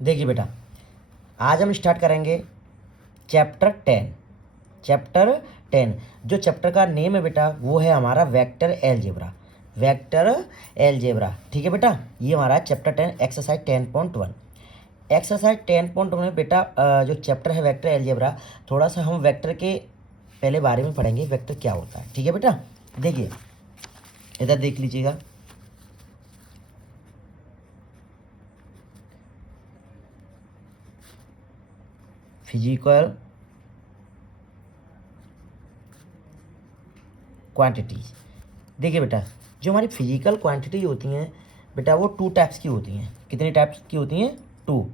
देखिए बेटा, आज हम स्टार्ट करेंगे चैप्टर 10। चैप्टर 10 जो चैप्टर का नेम है बेटा वो है हमारा वेक्टर एलजेब्रा। वेक्टर एलजेब्रा, ठीक है बेटा। ये हमारा चैप्टर 10 एक्सरसाइज 10.1। एक्सरसाइज 10.1 में बेटा जो चैप्टर है वेक्टर एलजेब्रा, थोड़ा सा हम वेक्टर के पहले बारे में पढ़ेंगे, वेक्टर क्या होता है, ठीक है बेटा। देखिए इधर देख लीजिएगा, फिजिकल क्वांटिटीज। देखिए बेटा, जो हमारी फिजिकल क्वांटिटी होती हैं बेटा वो टू टाइप्स की होती हैं। कितनी टाइप्स की होती हैं? टू।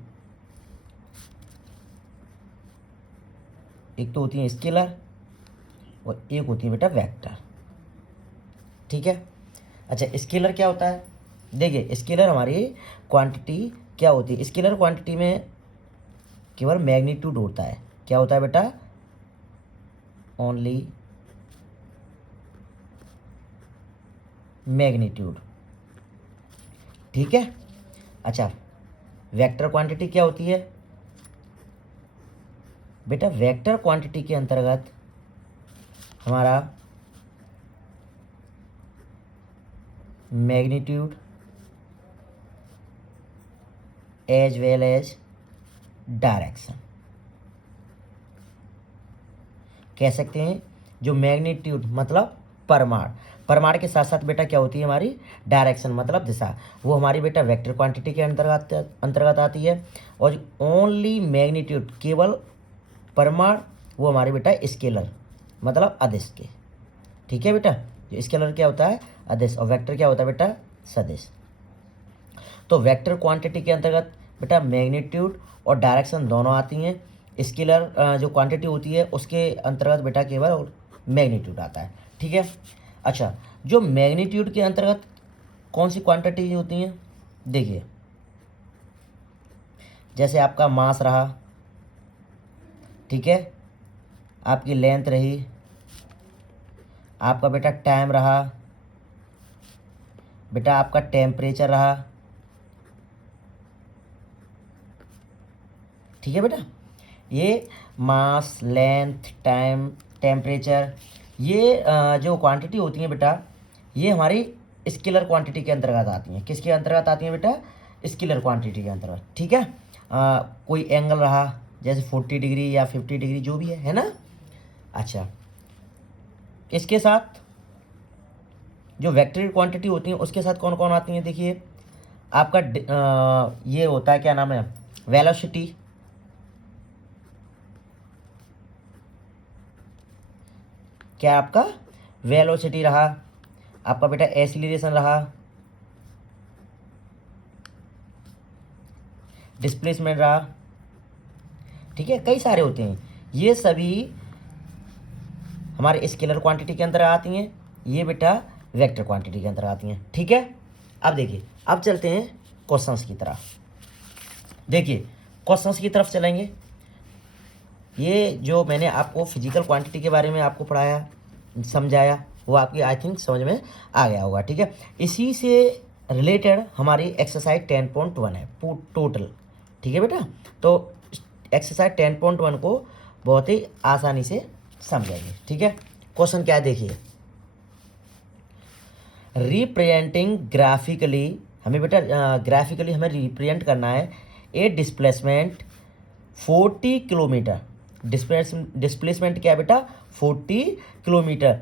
एक तो होती है स्केलर और एक होती है बेटा वेक्टर, ठीक है। अच्छा, स्केलर क्या होता है? देखिए स्केलर हमारी क्वांटिटी क्या होती है? स्केलर क्वांटिटी में केवल मैग्नीट्यूड होता है। क्या होता है बेटा? ओनली मैग्नीट्यूड, ठीक है। अच्छा, वेक्टर क्वांटिटी क्या होती है बेटा? वेक्टर क्वांटिटी के अंतर्गत हमारा magnitude as well as direction कह सकते हैं। जो मैग्नीट्यूड मतलब परिमाण, परिमाण के साथ साथ बेटा क्या होती है हमारी? डायरेक्शन मतलब दिशा, वो हमारी बेटा वेक्टर क्वांटिटी के अंतर्गत आती है। और ओनली मैग्नीट्यूड केवल परिमाण, वो हमारे बेटा स्केलर मतलब अदिश के, ठीक है बेटा। जो स्केलर क्या होता है? अदिश। और वेक्टर क्या होता है बेटा? सदिश। तो वेक्टर क्वांटिटी के अंतर्गत बेटा मैग्नीट्यूड और डायरेक्शन दोनों आती हैं। स्केलर जो क्वांटिटी होती है उसके अंतर्गत बेटा केवल मैग्नीट्यूड आता है, ठीक है। अच्छा, जो मैग्नीट्यूड के अंतर्गत कौन सी क्वांटिटी होती हैं? देखिए जैसे आपका मास रहा, ठीक है, आपकी लेंथ रही, आपका बेटा टाइम रहा, बेटा आपका टेम्परेचर रहा, ठीक है बेटा। ये मास, लेंथ, टाइम, टेम्परेचर, ये जो क्वांटिटी होती है बेटा ये हमारी स्केलर क्वांटिटी के अंतर्गत आती हैं। किसके अंतर्गत आती हैं बेटा? स्केलर क्वांटिटी के अंतर्गत, ठीक है। कोई एंगल रहा जैसे 40 डिग्री या 50 डिग्री जो भी है ना। अच्छा, इसके साथ जो वेक्टर क्वांटिटी होती है उसके साथ कौन कौन आती हैं? देखिए आपका ये होता है, क्या नाम है, वेलोसिटी, क्या आपका वेलोसिटी रहा, आपका बेटा एक्सीलरेशन रहा, डिस्प्लेसमेंट रहा, ठीक है। कई सारे होते हैं, ये सभी हमारे स्केलर क्वांटिटी के अंदर आती हैं, ये बेटा वेक्टर क्वांटिटी के अंदर आती हैं, ठीक है। अब देखिए, अब चलते हैं क्वेश्चंस की तरफ। देखिए क्वेश्चंस की तरफ चलेंगे। ये जो मैंने आपको फिजिकल क्वांटिटी के बारे में आपको पढ़ाया, समझाया, वो आपकी आई थिंक समझ में आ गया होगा, ठीक है। इसी से रिलेटेड हमारी एक्सरसाइज 10.1 है टोटल, ठीक है बेटा। तो एक्सरसाइज 10.1 को बहुत ही आसानी से समझेंगे, ठीक है। क्वेश्चन क्या है देखिए, रिप्रेजेंटिंग ग्राफिकली, हमें बेटा ग्राफिकली हमें रिप्रेजेंट करना है ए डिस्प्लेसमेंट 40 किलोमीटर। डिस्प्लेसमेंट क्या है बेटा? 40 kilometre,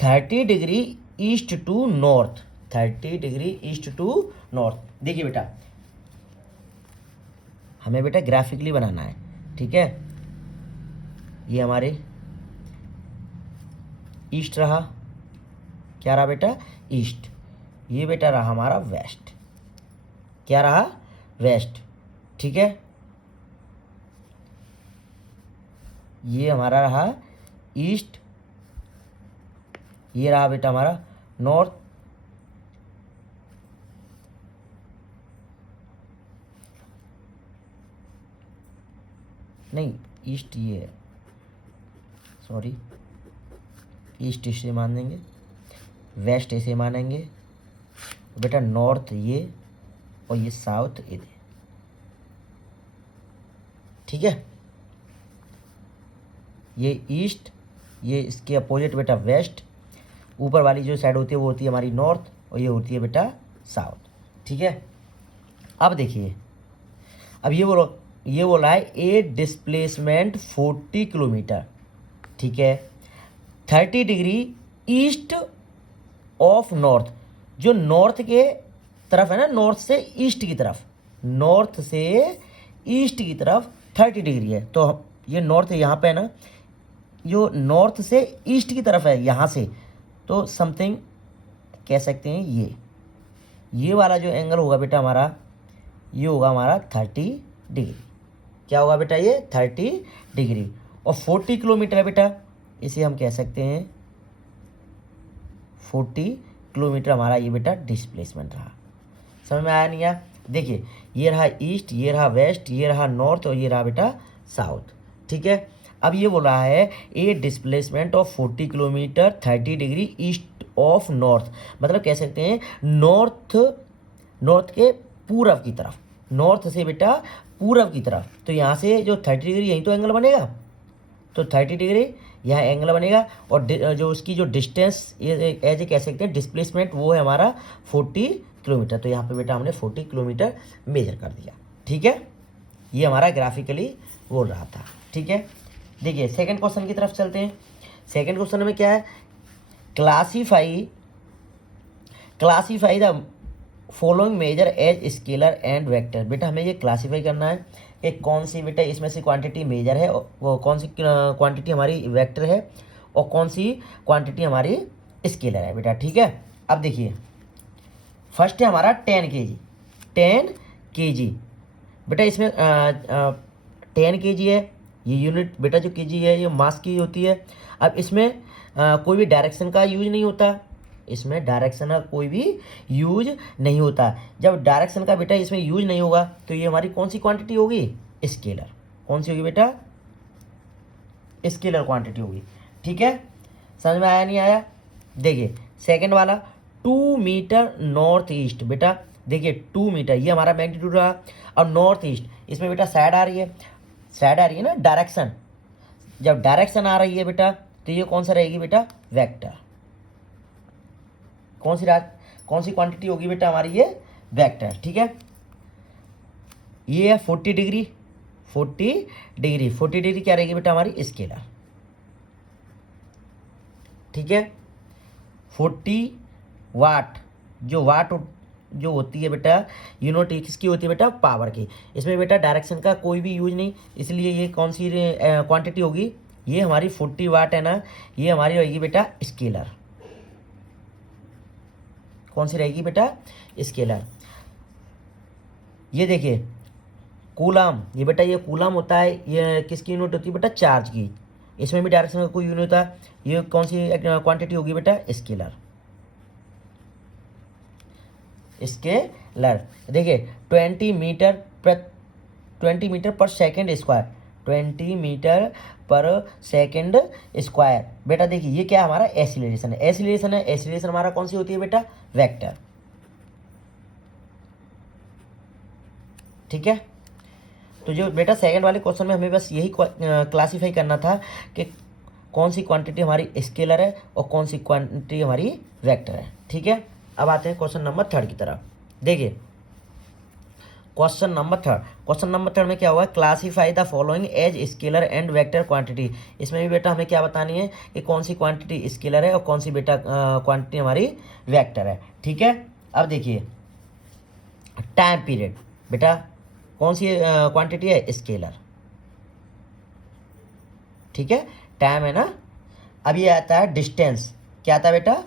30 degree east to north, 30 degree east to north. देखिए बेटा, हमें बेटा ग्राफिकली बनाना है, ठीक है। ये हमारे ईस्ट रहा, क्या रहा बेटा? ईस्ट। ये बेटा रहा हमारा वेस्ट, क्या रहा? वेस्ट, ठीक है। ये हमारा रहा ईस्ट, ये रहा बेटा हमारा नॉर्थ, नहीं ईस्ट ये है, सॉरी, ईस्ट इसे मान देंगे, वेस्ट इसे मानेंगे बेटा, नॉर्थ ये और ये साउथ इधर, ठीक है, ये ईस्ट, ये इसके अपोजिट बेटा वेस्ट, ऊपर वाली जो साइड होती है वो होती है हमारी नॉर्थ, और ये होती है बेटा साउथ। ठीक है, अब देखिए, अब ये बोला है ए डिस्प्लेसमेंट 40 किलोमीटर, ठीक है, 30 डिग्री ईस्ट ऑफ नॉर्थ, जो नॉर्थ के तरफ है ना, नॉर्थ से ईस्ट की तरफ, नॉर्थ से ईस्ट की तरफ 30 डिग्री है। तो ये नॉर्थ यहाँ पे है ना, जो नॉर्थ से ईस्ट की तरफ है यहाँ से, तो समथिंग कह सकते हैं ये वाला जो एंगल होगा बेटा हमारा, ये होगा हमारा 30 डिग्री। क्या होगा बेटा, ये 30 डिग्री। और 40 किलोमीटर है बेटा, इसे हम कह सकते हैं 40 किलोमीटर हमारा ये बेटा डिस्प्लेसमेंट रहा। समझ में आया नहीं आया? देखिए, ये रहा ईस्ट, ये रहा वेस्ट, ये रहा नॉर्थ, और ये रहा बेटा साउथ। ठीक है, अब ये बोल रहा है a displacement of 40 kilometre 30 degree east of north, मतलब कह सकते हैं नॉर्थ के पूरब की तरफ, नॉर्थ से बेटा पूरब की तरफ। तो यहाँ से जो 30 डिग्री यहीं तो एंगल बनेगा, तो 30 डिग्री यहाँ एंगल बनेगा, और जो उसकी जो डिस्टेंस एज ए कह सकते हैं डिस्प्लेसमेंट, वो है हमारा 40 किलोमीटर। तो यहाँ पे बेटा हमने 40 किलोमीटर मेजर कर दिया। ठीक है, ये हमारा ग्राफिकली बोल रहा था। ठीक है, देखिए सेकंड क्वेश्चन की तरफ चलते हैं। सेकंड क्वेश्चन में क्या है, classify the following measure as scalar and vector. बेटा हमें ये क्लासीफाई करना है कि कौन सी बेटा इसमें से क्वांटिटी मेजर है, वो कौन सी क्वांटिटी हमारी वेक्टर है, और कौन सी क्वांटिटी हमारी स्केलर है बेटा। ठीक है, अब देखिए फर्स्ट है हमारा 10 kg, 10 kg बेटा, इसमें 10 kg है, ये यूनिट बेटा जो kg है ये मास की होती है। अब इसमें कोई भी डायरेक्शन का यूज नहीं होता, इसमें डायरेक्शन का कोई भी यूज नहीं होता। जब डायरेक्शन का बेटा इसमें यूज नहीं होगा तो ये हमारी कौन सी क्वांटिटी होगी, स्केलर। कौन सी होगी बेटा, स्केलर क्वांटिटी होगी। ठीक है, समझ में आया नहीं आया? देखिए सेकंड वाला 2 मीटर नॉर्थ ईस्ट, बेटा देखिए 2 मीटर ये हमारा मैग्नीट्यूड रहा। अब नॉर्थ ईस्ट, इसमें बेटा साइड आ रही है ना डायरेक्शन, जब डायरेक्शन आ रही है बेटा तो ये कौन सा रहेगी बेटा, वेक्टर। कौन सी क्वांटिटी होगी बेटा हमारी, ये वेक्टर। ठीक है, ये है 40 डिग्री, 40 डिग्री क्या रहेगी बेटा हमारी, स्केलर। ठीक है, 40 वाट, जो होती है बेटा यूनिट किसकी होती है बेटा, पावर की। इसमें बेटा डायरेक्शन का कोई भी यूज नहीं, इसलिए ये कौन सी क्वांटिटी होगी, ये हमारी 40 वाट है ना, ये हमारी रहेगी बेटा स्केलर। कौन सी रहेगी बेटा, स्केलर। ये देखिए कूलम, ये बेटा ये कूलम होता है, ये किसकी यूनिट होती है बेटा, चार्ज की। इसमें भी डायरेक्शन का कोई यूनिट होता है, ये कौन सी क्वांटिटी होगी बेटा, स्केलर। देखिए 20 मीटर पर सेकेंड स्क्वायर, 20 मीटर पर सेकेंड स्क्वायर। बेटा देखिए ये क्या हमारा एक्सीलरेशन है, एक्सीलरेशन हमारा कौन सी होती है बेटा, वेक्टर। ठीक है, तो जो बेटा सेकंड वाले क्वेश्चन में हमें बस यही क्लासीफाई करना था कि कौन सी क्वांटिटी हमारी स्केलर है और कौन सी क्वांटिटी हमारी वेक्टर है। ठीक है, अब आते हैं क्वेश्चन नंबर 3 की तरफ। देखिए क्वेश्चन नंबर थर्ड में क्या हुआ है, classify the following as scalar and vector quantity. इसमें भी बेटा हमें क्या बतानी है कि कौन सी क्वांटिटी स्केलर है और कौन सी बेटा क्वांटिटी हमारी वेक्टर है। ठीक है, अब देखिए टाइम पीरियड, बेटा कौन सी क्वांटिटी है, स्केलर। ठीक है, टाइम है ना। अब ये आता है डिस्टेंस, क्या आता है बेटा,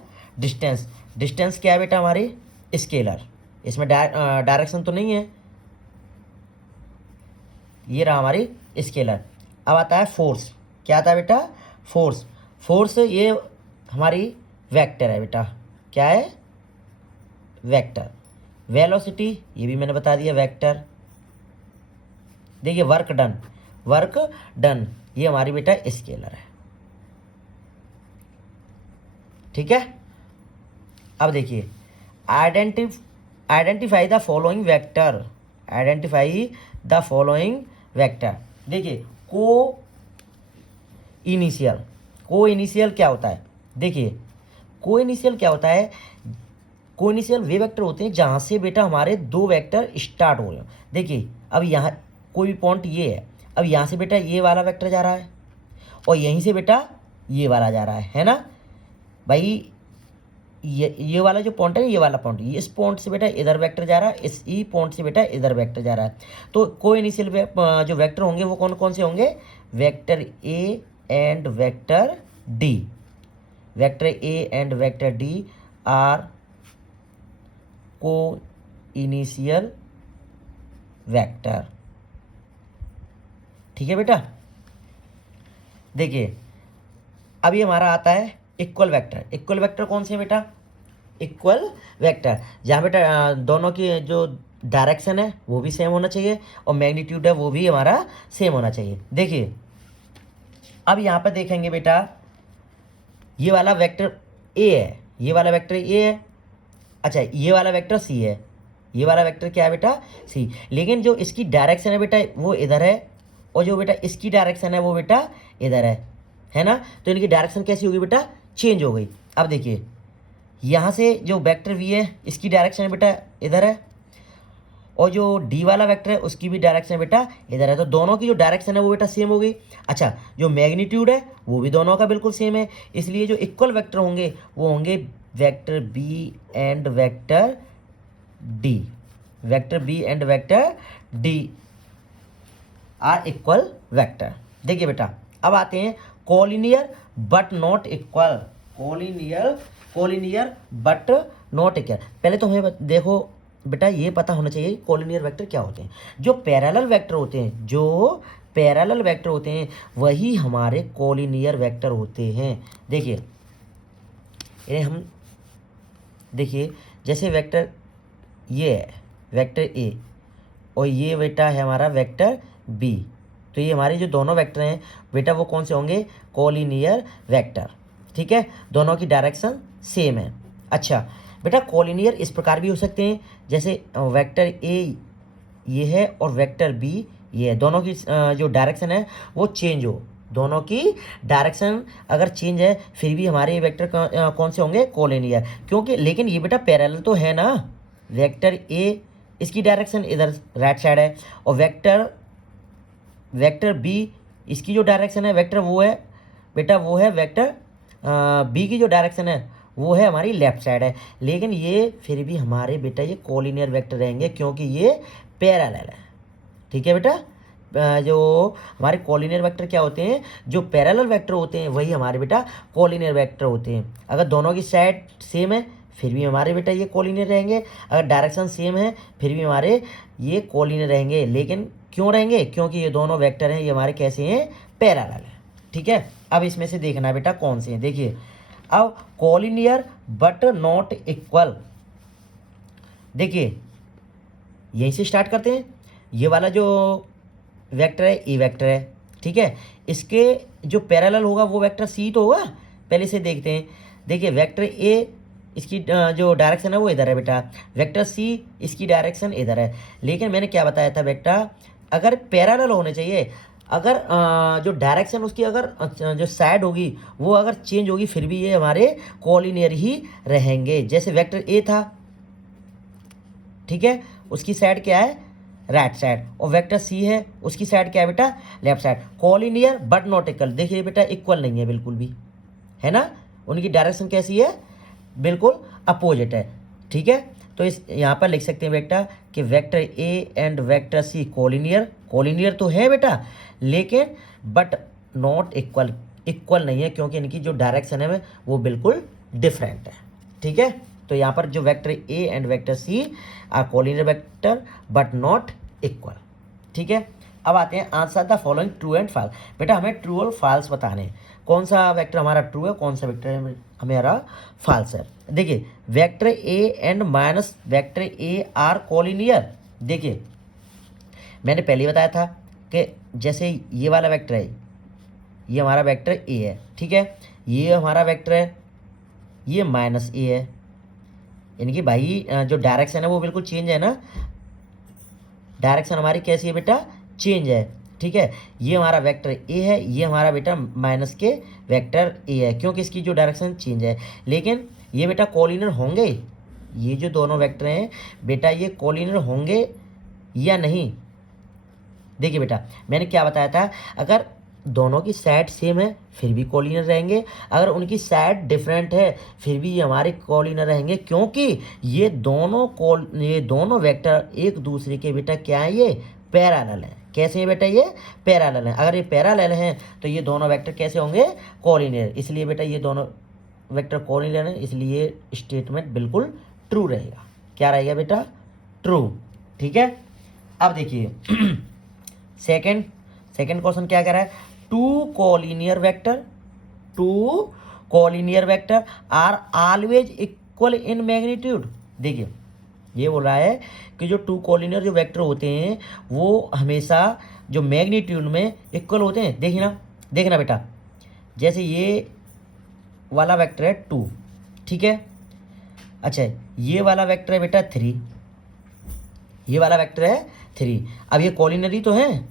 डिस्टेंस क्या है बेटा हमारी, स्केलर। इसमें डायरेक्शन तो नहीं है, ये रहा हमारी स्केलर। अब आता है फोर्स, क्या आता है बेटा, फोर्स ये हमारी वेक्टर है बेटा, क्या है, वेक्टर। वेलोसिटी ये भी मैंने बता दिया, वेक्टर। देखिए वर्क डन ये हमारी बेटा स्केलर है। ठीक है, अब देखिए आइडेंटिफाई द फॉलोइंग वेक्टर, देखिए को इनिशियल क्या होता है, देखिए को इनिशियल क्या होता है, को इनिशियल वे वेक्टर होते हैं जहाँ से बेटा हमारे दो वेक्टर स्टार्ट हो रहे हो। देखिए अब यहाँ कोई भी पॉइंट ये है, अब यहाँ से बेटा ये वाला वेक्टर जा रहा है और यहीं से बेटा ये वाला जा रहा है ना भाई। ये वाला जो पॉइंट है, ये वाला पॉइंट, इस पॉइंट से बेटा इधर वेक्टर जा रहा है, इस ई पॉइंट से बेटा इधर वेक्टर जा रहा है। तो को इनिशियल जो वेक्टर होंगे वो कौन कौन से होंगे, vector A and vector D. Vector A and vector D are को इनिशियल वेक्टर। ठीक है बेटा। देखिए अब ये हमारा आता है इक्वल वेक्टर। इक्वल वेक्टर कौन से है बेटा, इक्वल वेक्टर जहाँ बेटा दोनों की जो डायरेक्शन है वो भी सेम होना चाहिए और मैग्नीट्यूड है वो भी हमारा सेम होना चाहिए। देखिए अब यहाँ पर देखेंगे बेटा ये वाला वेक्टर ए है, ये वाला वेक्टर ए है, अच्छा ये वाला वेक्टर सी है, ये वाला वेक्टर क्या है बेटा सी। लेकिन जो इसकी डायरेक्शन है बेटा वो इधर है और जो बेटा इसकी डायरेक्शन है वो बेटा इधर है ना। तो इनकी डायरेक्शन कैसी होगी बेटा, चेंज हो गई। अब देखिए यहाँ से जो वेक्टर वी है इसकी डायरेक्शन बेटा इधर है और जो डी वाला वेक्टर है उसकी भी डायरेक्शन बेटा इधर है। तो दोनों की जो डायरेक्शन है वो बेटा सेम हो गई। अच्छा जो मैग्नीट्यूड है वो भी दोनों का बिल्कुल सेम है, इसलिए जो इक्वल वेक्टर होंगे वो होंगे vector B and vector D. Vector B and vector D are equal vector. देखिए बेटा अब आते हैं collinear but not equal. Collinear but not equal. पहले तो हमें देखो बेटा ये पता होना चाहिए कोलिनियर वेक्टर क्या होते हैं। जो पैरेलल वेक्टर होते हैं वही हमारे कोलिनियर वेक्टर होते हैं। देखिए ये हम देखिए जैसे वेक्टर ये है वेक्टर ए और ये बेटा है हमारा वेक्टर बी, तो ये हमारे जो दोनों वेक्टर हैं बेटा वो कौन से होंगे, कोलिनियर वेक्टर। ठीक है, दोनों की डायरेक्शन सेम है। अच्छा बेटा कोलिनियर इस प्रकार भी हो सकते हैं जैसे वेक्टर ए ये है और वेक्टर बी ये है, दोनों की जो डायरेक्शन है वो चेंज हो, दोनों की डायरेक्शन अगर चेंज है फिर भी हमारे वेक्टर कौन से होंगे, कोलिनियर। क्योंकि लेकिन ये बेटा पैरेलल तो है ना, वेक्टर ए इसकी डायरेक्शन इधर राइट साइड है और वेक्टर बी इसकी जो डायरेक्शन है वेक्टर वो है बेटा वो है वेक्टर बी की जो डायरेक्शन है वो है हमारी लेफ्ट साइड है। लेकिन ये फिर भी हमारे बेटा ये कोलिनियर वेक्टर रहेंगे क्योंकि ये पैरेलल है। ठीक है बेटा, जो हमारे कोलिनियर वेक्टर क्या होते हैं, जो पैरेलल वेक्टर होते हैं वही हमारे बेटा कोलिनियर वेक्टर होते हैं। अगर दोनों की साइड सेम है फिर भी हमारे बेटा ये कोलिनियर रहेंगे, अगर डायरेक्शन सेम है फिर भी हमारे ये कोलिनियर रहेंगे। लेकिन क्यों रहेंगे, क्योंकि ये दोनों वेक्टर हैं ये हमारे कैसे हैं, पैरेलल है। ठीक है, अब इसमें से देखना बेटा कौन से हैं। देखिए अब कोलिनियर बट नॉट इक्वल, देखिए यहीं से स्टार्ट करते हैं। ये वाला जो वेक्टर है ए वेक्टर है, ठीक है, इसके जो पैरेलल होगा वो वेक्टर सी तो होगा, पहले से देखते हैं। देखिए वेक्टर ए इसकी जो डायरेक्शन है वो इधर है बेटा, वेक्टर सी इसकी डायरेक्शन इधर है। लेकिन मैंने क्या बताया था बेटा, अगर पैरेलल होने चाहिए, अगर जो डायरेक्शन उसकी अगर जो साइड होगी वो अगर चेंज होगी फिर भी ये हमारे कोलिनियर ही रहेंगे। जैसे वेक्टर ए था, ठीक है, उसकी साइड क्या है, राइट साइड, और वेक्टर सी है उसकी साइड क्या है बेटा, left side. Collinear but not equal, देखिए बेटा इक्वल नहीं है बिल्कुल भी, है ना, उनकी डायरेक्शन कैसी है, बिल्कुल अपोजिट है। ठीक है, तो इस यहाँ पर लिख सकते हैं बेटा कि vector A and vector C collinear तो है बेटा, लेकिन बट नॉट इक्वल नहीं है क्योंकि इनकी जो डायरेक्शन है वो बिल्कुल डिफरेंट है। ठीक है, तो यहाँ पर जो vector A and vector C are collinear vector but not equal. ठीक है, अब आते हैं answer the following true and false. बेटा हमें ट्रू और फॉल्स बताने हैं, कौन सा वेक्टर हमारा ट्रू है कौन सा वेक्टर हमारा फॉल्स है। देखिए vector A and minus vector A R collinear. देखिए मैंने पहले ही बताया था कि जैसे ये वाला वेक्टर है, ये हमारा वेक्टर ए है, ठीक है, ये हमारा वेक्टर है, ये माइनस ए है, यानी कि भाई जो डायरेक्शन है वो बिल्कुल चेंज है ना, डायरेक्शन हमारी कैसी है बेटा, चेंज है। ठीक ठीक है। ये हमारा वेक्टर ए है, ये हमारा बेटा माइनस के वेक्टर ए है, क्योंकि इसकी जो डायरेक्शन चेंज है। लेकिन ये बेटा कोलिनियर होंगे, ये जो दोनों वेक्टर हैं बेटा ये कोलिनियर होंगे या नहीं। देखिए बेटा मैंने क्या बताया था, अगर दोनों की साइड सेम है फिर भी कोलिनियर रहेंगे, अगर उनकी साइड डिफरेंट है फिर भी ये हमारे कोलिनियर रहेंगे, क्योंकि ये दोनों वेक्टर एक दूसरे के बेटा क्या है, ये पैरेलल है। कैसे है बेटा, ये पैरेलल है। अगर ये पैरेलल हैं तो ये दोनों वेक्टर कैसे होंगे, कोलिनियर। इसलिए बेटा ये दोनों वेक्टर कोलिनियर है, इसलिए स्टेटमेंट बिल्कुल ट्रू रहेगा। क्या रहेगा बेटा, ट्रू। ठीक है। अब देखिए सेकंड क्वेश्चन क्या कह रहा है, two collinear vector are always equal in magnitude. देखिए ये बोल रहा है कि जो टू कोलिनियर जो वेक्टर होते हैं वो हमेशा जो मैग्नीट्यूड में इक्वल होते हैं। देखना बेटा, जैसे ये वाला वेक्टर है 2, ठीक है। अच्छा ये वाला वेक्टर है बेटा 3, ये वाला वेक्टर है 3। अब ये कोलिनरी तो है,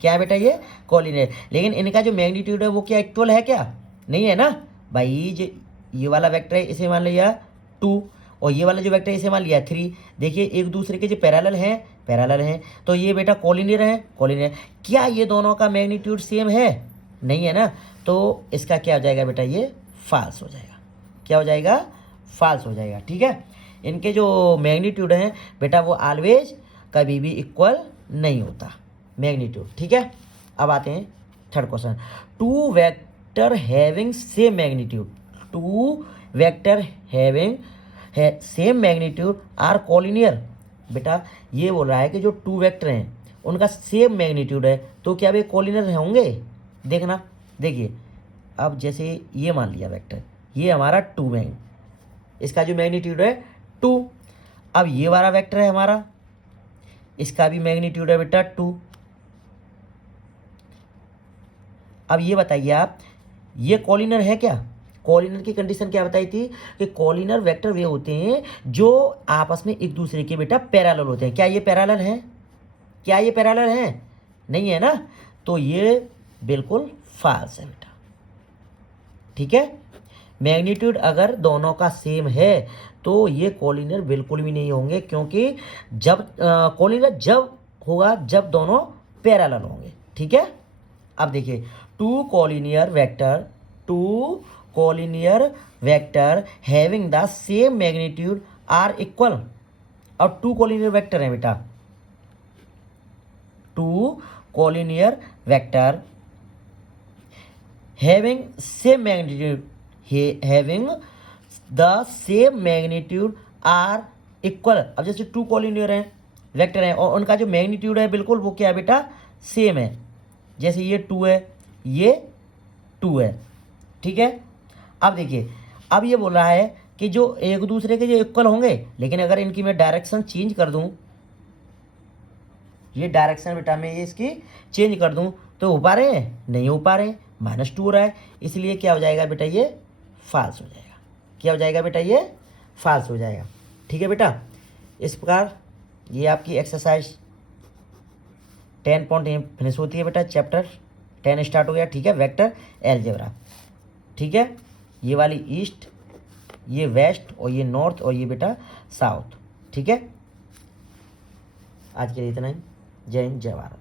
क्या है बेटा, ये कोलिनियर। लेकिन इनका जो मैग्नीट्यूड है वो क्या इक्वल है, क्या नहीं है ना भाई। जो ये वाला वेक्टर है इसे मान लिया 2 और ये वाला जो वेक्टर है इसे मान लिया 3। देखिए एक दूसरे के जो पैरेलल हैं तो ये बेटा कोलिनियर है। क्या ये दोनों का मैग्नीट्यूड सेम है, नहीं है ना, तो इसका क्या हो जाएगा बेटा, ये फॉल्स हो जाएगा। क्या हो जाएगा, फॉल्स हो जाएगा। ठीक है। इनके जो मैग्नीट्यूड हैं बेटा वो ऑलवेज कभी भी इक्वल नहीं होता मैग्नीट्यूड। ठीक है। अब आते हैं third question, two vector having same magnitude are collinear. बेटा ये बोल रहा है कि जो टू वेक्टर हैं उनका सेम मैग्नीट्यूड है तो क्या वे कोलिनियर होंगे। देखिए अब जैसे ये मान लिया वेक्टर, ये हमारा 2 में, इसका जो मैग्नीट्यूड है 2। अब ये वाला वेक्टर है हमारा, इसका भी मैग्नीट्यूड है बेटा 2। अब ये बताइए आप, ये कोलिनियर है क्या। कोलिनियर की कंडीशन क्या बताई थी कि कोलिनियर वेक्टर वे होते हैं जो आपस में एक दूसरे के बेटा पैरेलल होते हैं। क्या ये पैरेलल हैं, नहीं है ना, तो ये बिल्कुल फॉल्स है बेटा। ठीक है। मैग्नीट्यूड अगर दोनों का सेम है तो ये कोलिनियर बिल्कुल भी नहीं होंगे, क्योंकि जब कोलिनियर जब होगा जब दोनों पैरेलल होंगे। ठीक है। अब देखिए two collinear vector having the same magnitude are equal. और टू कोलिनियर वेक्टर हैं बेटा, two collinear vector having the same magnitude are equal. अब जैसे टू कोलिनियर हैं वेक्टर हैं और उनका जो मैग्नीट्यूड है बिल्कुल वो क्या है बेटा, सेम है। जैसे ये 2 है, ये 2 है। ठीक है। अब देखिए अब ये बोल रहा है कि जो एक दूसरे के जो इक्वल होंगे, लेकिन अगर इनकी मैं डायरेक्शन चेंज कर दूं, ये डायरेक्शन बेटा मैं ये इसकी चेंज कर दूं तो हो पा रहे हैं, नहीं हो पा रहे हैं, -2 हो रहा है। इसलिए क्या हो जाएगा बेटा, ये फॉल्स हो जाएगा। क्या हो जाएगा बेटा, ये फॉल्स हो जाएगा। ठीक है बेटा। इस प्रकार ये आपकी एक्सरसाइज 10 पॉइंट फिनिश होती है बेटा। चैप्टर 10 स्टार्ट हो गया। ठीक है। Vector algebra. ठीक है। ये वाली ईस्ट, ये वेस्ट और ये नॉर्थ और ये बेटा साउथ। ठीक है। आज के लिए इतना ही। जय हिंद, जय भारत।